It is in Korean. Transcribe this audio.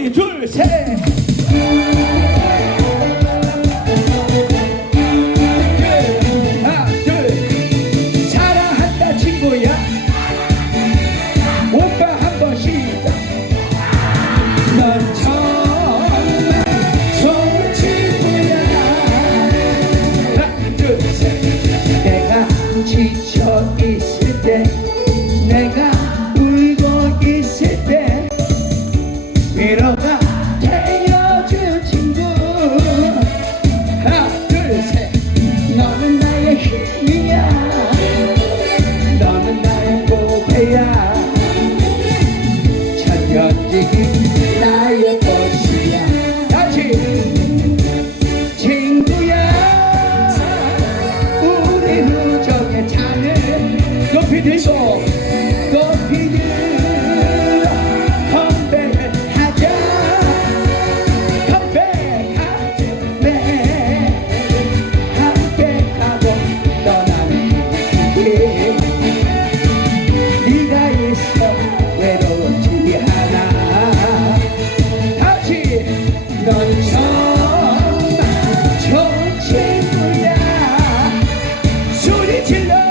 우리 둘, 셋. 이러다 태워준 친구. 하나 둘셋. 너는 나의 힘이야. 너는 나의 고배야. 천년지 나의 것이야. 같이 친구야. 우리 우정의 잔을 높이 들고. you love.